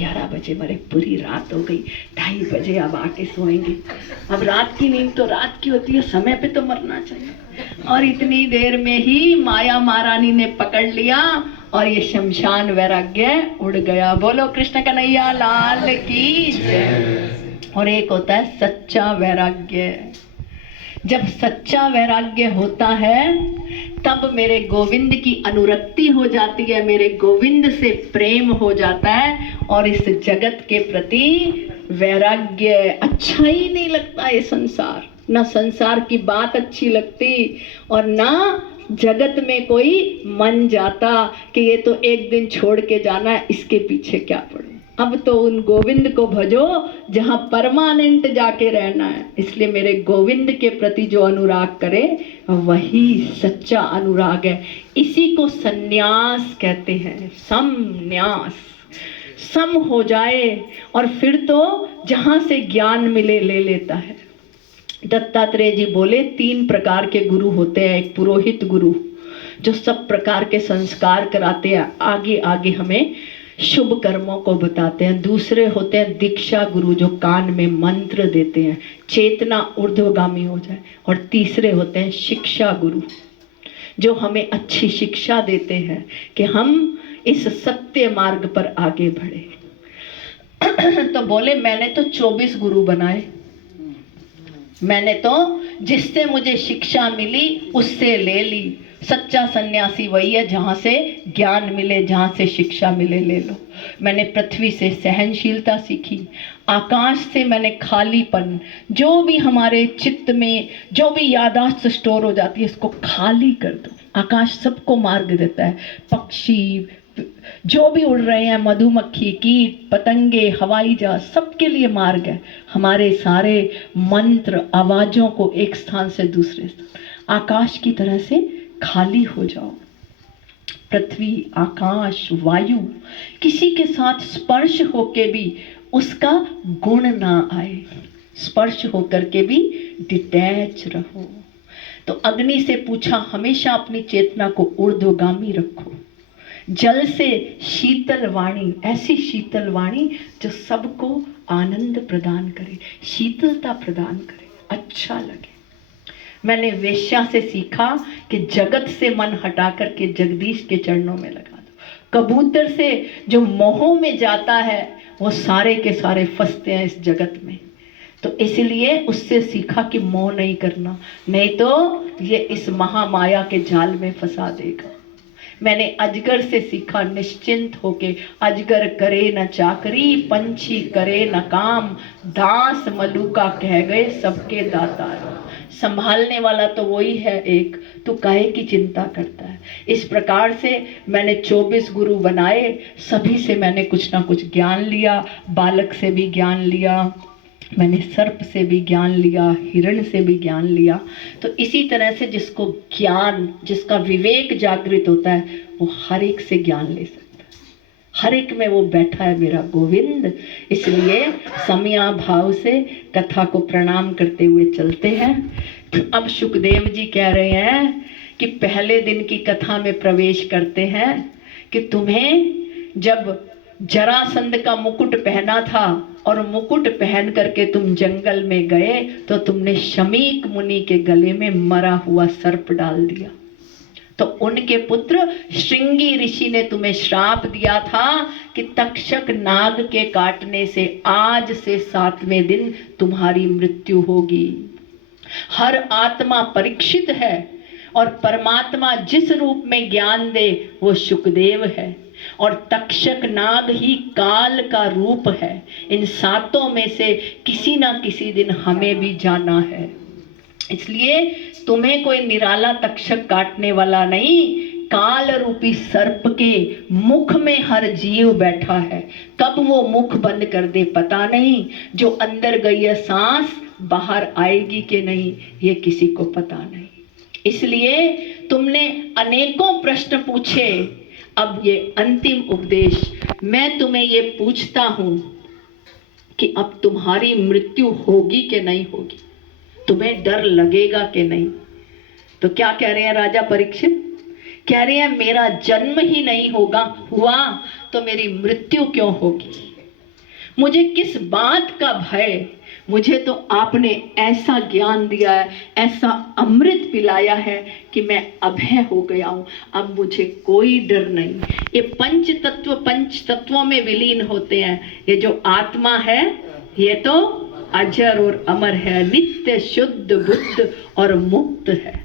11 बजे मरे, पूरी रात हो गई, 2:30 बजे अब आके सोएंगे। अब रात की नींद तो रात की होती है, समय पे तो मरना चाहिए। और इतनी देर में ही माया महारानी ने पकड़ लिया और ये शमशान वैराग्य उड़ गया। बोलो कृष्ण कन्हैया लाल की जय। और एक होता है सच्चा वैराग्य। जब सच्चा वैराग्य होता है तब मेरे गोविंद की अनुरक्ति हो जाती है, मेरे गोविंद से प्रेम हो जाता है और इस जगत के प्रति वैराग्य। अच्छा ही नहीं लगता ये संसार, ना संसार की बात अच्छी लगती और ना जगत में कोई मन जाता कि ये तो एक दिन छोड़ के जाना है, इसके पीछे क्या पड़ो। अब तो उन गोविंद को भजो जहाँ परमानेंट जाके रहना है। इसलिए मेरे गोविंद के प्रति जो अनुराग करे वही सच्चा अनुराग है। इसी को सन्यास कहते हैं, समन्यास। सम हो जाए और फिर तो जहाँ से ज्ञान मिले ले लेता है। दत्तात्रेय जी बोले 3 प्रकार के गुरु होते हैं। एक पुरोहित गुरु जो सब प्रकार के संस्कार कराते हैं, आगे आगे हमें शुभ कर्मों को बताते हैं। दूसरे होते हैं दीक्षा गुरु जो कान में मंत्र देते हैं, चेतना ऊर्ध्वगामी हो जाए। और तीसरे होते हैं शिक्षा गुरु जो हमें अच्छी शिक्षा देते हैं कि हम इस सत्य मार्ग पर आगे बढ़े। तो बोले मैंने तो 24 गुरु बनाए, मैंने तो जिससे मुझे शिक्षा मिली उससे ले ली। सच्चा सन्यासी वही है जहाँ से ज्ञान मिले, जहाँ से शिक्षा मिले ले लो। मैंने पृथ्वी से सहनशीलता सीखी, आकाश से मैंने खालीपन, जो भी हमारे चित्त में जो भी यादाश्त स्टोर हो जाती है इसको खाली कर दो। आकाश सबको मार्ग देता है, पक्षी जो भी उड़ रहे हैं, मधुमक्खी, कीट, पतंगे, हवाई जहाज, सबके लिए मार्ग है। हमारे सारे मंत्र आवाजों को एक स्थान से दूसरे स्थान, आकाश की तरह से खाली हो जाओ। पृथ्वी, आकाश, वायु, किसी के साथ स्पर्श होके भी उसका गुण ना आए, स्पर्श होकर के भी डिटैच रहो। तो अग्नि से पूछा हमेशा अपनी चेतना को ऊर्ध्वगामी रखो। जल से शीतल वाणी, ऐसी शीतल वाणी जो सबको आनंद प्रदान करे, शीतलता प्रदान करे, अच्छा लगे। मैंने वेश्या से सीखा कि जगत से मन हटा करके जगदीश के चरणों में लगा दो। कबूतर से जो मोहों में जाता है वो सारे के सारे फंसते हैं इस जगत में। तो इसलिए उससे सीखा कि मोह नहीं करना, नहीं तो ये इस महामाया के जाल में फंसा देगा। मैंने अजगर से सीखा निश्चिंत होके, अजगर करे न चाकरी, पंछी करे न काम, दास मलुका कह गए सबके दाता। संभालने वाला तो वही है एक, तो काहे की चिंता करता है। इस प्रकार से मैंने 24 गुरु बनाए, सभी से मैंने कुछ ना कुछ ज्ञान लिया। बालक से भी ज्ञान लिया, मैंने सर्प से भी ज्ञान लिया, हिरण से भी ज्ञान लिया। तो इसी तरह से जिसको ज्ञान, जिसका विवेक जागृत होता है वो हर एक से ज्ञान ले सकता है। हर एक में वो बैठा है मेरा गोविंद। इसलिए समया भाव से कथा को प्रणाम करते हुए चलते हैं। अब सुखदेव जी कह रहे हैं कि पहले दिन की कथा में प्रवेश करते हैं कि तुम्हें जब जरासंध का मुकुट पहना था और मुकुट पहन करके तुम जंगल में गए तो तुमने शमीक मुनि के गले में मरा हुआ सर्प डाल दिया। तो उनके पुत्र श्रृंगी ऋषि ने तुम्हें श्राप दिया था कि तक्षक नाग के काटने से आज से 7वें दिन तुम्हारी मृत्यु होगी। हर आत्मा परीक्षित है और परमात्मा जिस रूप में ज्ञान दे वो सुखदेव है और तक्षक नाग ही काल का रूप है। इन 7 में से किसी ना किसी दिन हमें भी जाना है। इसलिए तुम्हें कोई निराला तक्षक काटने वाला नहीं, काल रूपी सर्प के मुख में हर जीव बैठा है। कब वो मुख बंद कर दे पता नहीं, जो अंदर गई है सांस बाहर आएगी कि नहीं ये किसी को पता नहीं। इसलिए तुमने अनेकों प्रश्न पूछे, अब ये अंतिम उपदेश मैं तुम्हें ये पूछता हूं कि अब तुम्हारी मृत्यु होगी कि नहीं होगी, तुम्हें डर लगेगा कि नहीं। तो क्या कह रहे हैं राजा परीक्षित, कह रहे हैं मेरा जन्म ही नहीं होगा हुआ तो मेरी मृत्यु क्यों होगी। मुझे किस बात का भय, मुझे तो आपने ऐसा ज्ञान दिया है, ऐसा अमृत पिलाया है कि मैं अभय हो गया हूँ। अब मुझे कोई डर नहीं। ये पंच तत्वों में विलीन होते हैं। ये जो आत्मा है ये तो अजर और अमर है, नित्य शुद्ध बुद्ध और मुक्त है।